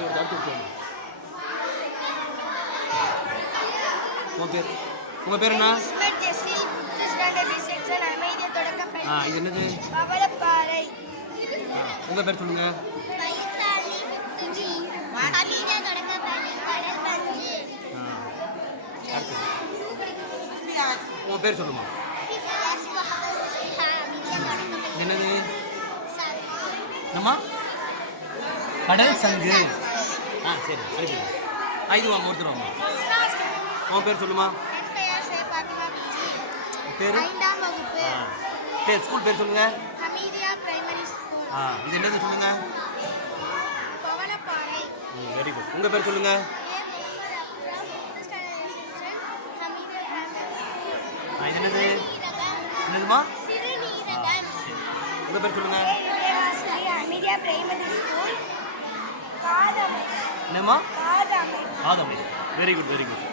உங்க பேர் என்ன? இஸ்மத் ஜெசில் கிருஷ்ணாநதி செக்ஷன் அமைதிய தொடக்கப்பள்ளி. இது என்னது? பவளப்பாறை. உங்க பேர் சொல்லுங்க. வைசாலி முத்துஜி அமைதிய தொடக்கப்பள்ளி கடற்பஞ்சு. உங்க பேர் சொல்லுமா. என்னது? என்னம்மா? கடல் சங்கு. சரி அனுப்பிடுங்க. இது வாங்க ஒருத்தர் வாங்க. உன் பேர் சொல்லுமா. பேர்? 5ஆம் வகுப்பு. பேர் ஸ்கூல் பேர் சொல்லுங்க. Hamidiya primary school. இது என்னது சொல்லுங்க. பவளப்பாறை. Very good. உங்க பேர் சொல்லுங்க. இது என்னது? என்னதுமா? சிறுநீரகம். உங்க பேர் சொல்லுங்க. Hamidiya primary school. காதமை. என்னம்மா? காதமை. காதமை. Very good very good.